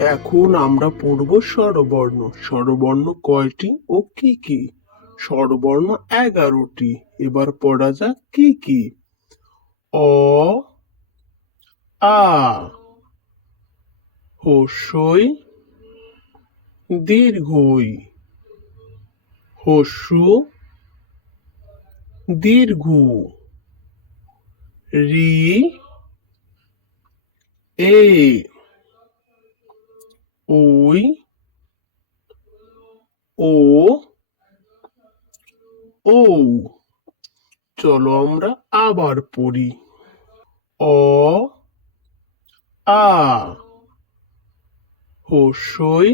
এখন আমরা পড়ব স্বরবর্ণ। স্বরবর্ণ কয়টি ও কি কি? স্বরবর্ণ এগারোটি। এবার পড়া যাক কি কি। অ, আ, হস্যই, দীর্ঘই। হস্যু, দীর্ঘ। রি, এ। ওই, ও ও। চলো আমরা আবার পড়ি। অ, আ। হস্যই,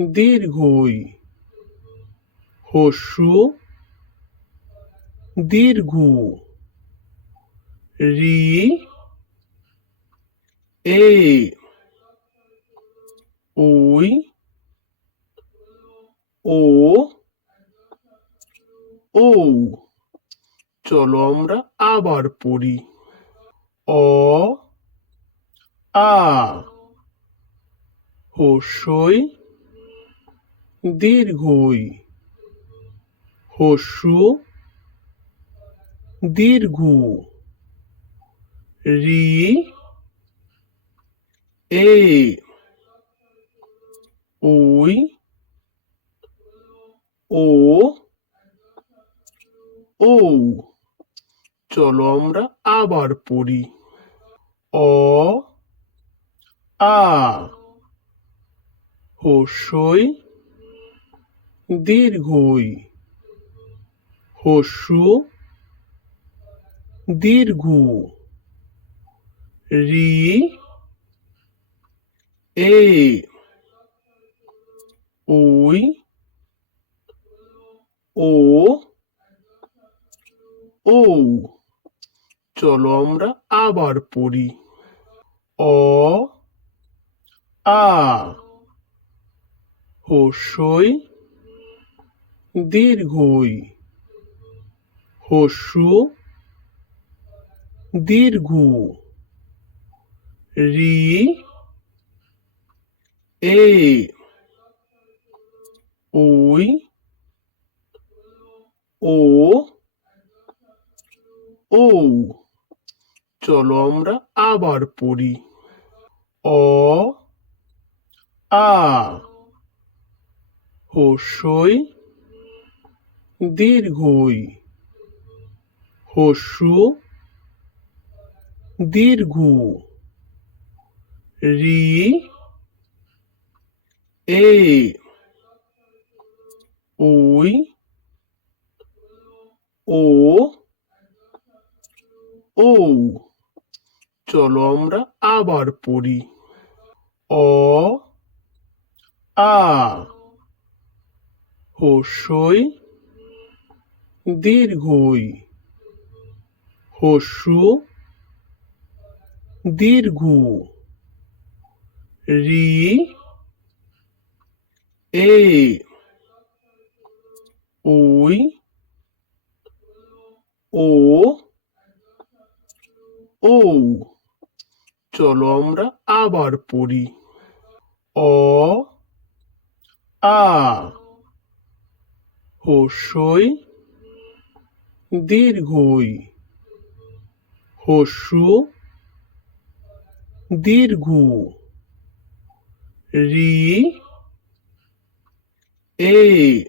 দীর্ঘই। হস্যু, দীর্ঘ। রি, এ। ওই, ও ও চলো আমরা আবার পড়ি। অ, আ। হস্যই, দীর্ঘই। হস্যু, দীর্ঘ। রি, এ। ওই, ও ও। চলো আমরা আবার পড়ি। অ, আ। হস্যই, দীর্ঘই। হস্যু, দীর্ঘ। রি, এ। ওই ও ও চলো আমরা আবার পড়ি। অ. আ. হস্যই দীর্ঘই। হস্যু দীর্ঘ। রি. এ. ওই, ও ও। চলো আমরা আবার পড়ি। অ, আ। হস্যই, দীর্ঘই। হস্যু, দীর্ঘ। রি, এ। ওই, ও ও। চলো আমরা আবার পড়ি। অ, আ। হস্যই, দীর্ঘই। হস্যু, দীর্ঘ। রি, এ। ওই, ও ও। চলো আমরা আবার পড়ি। অ, আ। হস্যই, দীর্ঘই। হস্যু, দীর্ঘ। রি, এ।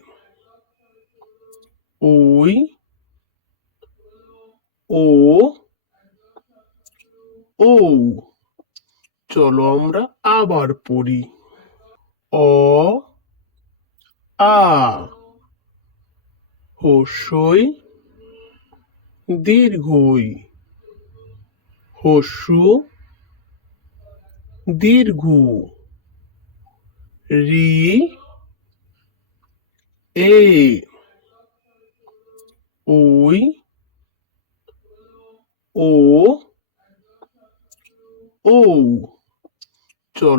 ওই, ও ও। চলো আমরা আবার পড়ি। অ, আ। হস্যই, দীর্ঘই। হস্যু, দীর্ঘ। রি, এ। ওই ও ও চলো।